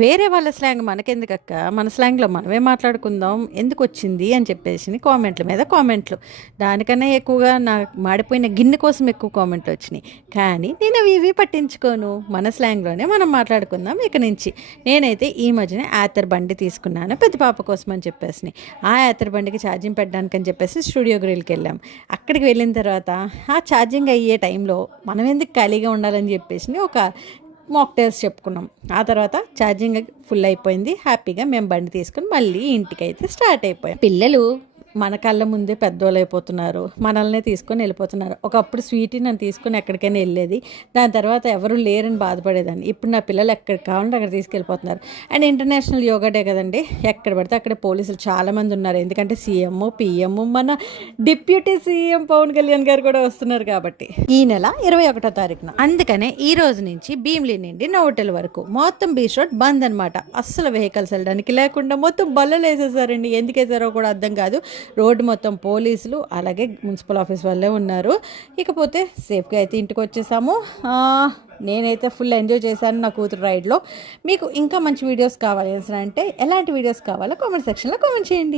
వేరే వాళ్ళ స్లాంగ్ మనకెందుకక్క, మన స్లాంగ్లో మనమే మాట్లాడుకుందాం ఎందుకు వచ్చింది అని చెప్పేసి కామెంట్ల మీద కామెంట్లు. దానికన్నా ఎక్కువగా నా మాడిపోయిన గిన్నె కోసం ఎక్కువ కామెంట్లు వచ్చినాయి. కానీ నేను అవి ఇవి పట్టించుకోను, మన స్లాంగ్లోనే మనం మాట్లాడుకుందాం ఇక నుంచి. నేనైతే ఈ మధ్యన యాతర్ బండి తీసుకున్నాను పెద్ద పాప కోసం అని చెప్పేసి. ఆ యాతర్ బండికి ఛార్జింగ్ పెట్టడానికి అని చెప్పేసి స్టూడియో గ్రిల్కి వెళ్ళాం. అక్కడికి వెళ్ళిన తర్వాత ఆ ఛార్జింగ్ అయ్యే టైంలో మనం ఎందుకు ఖాళీగా ఉండాలని చెప్పేసి ఒక మాక్టైల్స్ చెప్పుకున్నాం. ఆ తర్వాత ఛార్జింగ్ ఫుల్ అయిపోయింది. హ్యాపీగా మేము బండి తీసుకుని మళ్ళీ ఇంటికైతే స్టార్ట్ అయిపోయాం. పిల్లలు మన కళ్ళ ముందే పెద్దోళ్ళు అయిపోతున్నారు, మనల్నే తీసుకొని వెళ్ళిపోతున్నారు. ఒకప్పుడు స్వీటీ నన్ను తీసుకొని ఎక్కడికైనా వెళ్ళేది, దాని తర్వాత ఎవరు లేరని బాధపడేదాన్ని. ఇప్పుడు నా పిల్లలు ఎక్కడికి కావాలంటే అక్కడ తీసుకెళ్ళిపోతున్నారు. అండ్ ఇంటర్నేషనల్ యోగా డే కదండి, ఎక్కడ పడితే అక్కడ పోలీసులు చాలామంది ఉన్నారు. ఎందుకంటే సీఎం, పిఎం, మన డిప్యూటీ సీఎం పవన్ కళ్యాణ్ గారు కూడా వస్తున్నారు కాబట్టి ఈ నెల 21వ తారీఖున. అందుకనే ఈ రోజు నుంచి భీమిలి నుండి నోటెల్ వరకు మొత్తం బీచ్ రోడ్ బంద్ అనమాట. అస్సలు వెహికల్స్ వెళ్ళడానికి లేకుండా మొత్తం బల్లలు వేసేసారండి. ఎందుకు వేసారో కూడా అర్థం కాదు. రోడ్డు మొత్తం పోలీసులు అలాగే మున్సిపల్ ఆఫీస్ వాళ్ళే ఉన్నారు. ఇకపోతే సేఫ్గా అయితే ఇంటికి వచ్చేసాము. నేనైతే ఫుల్ ఎంజాయ్ చేశాను నా కూతురు రైడ్లో. మీకు ఇంకా మంచి వీడియోస్ కావాలి అంటే ఎలాంటి వీడియోస్ కావాలో కామెంట్ సెక్షన్లో కామెంట్ చేయండి.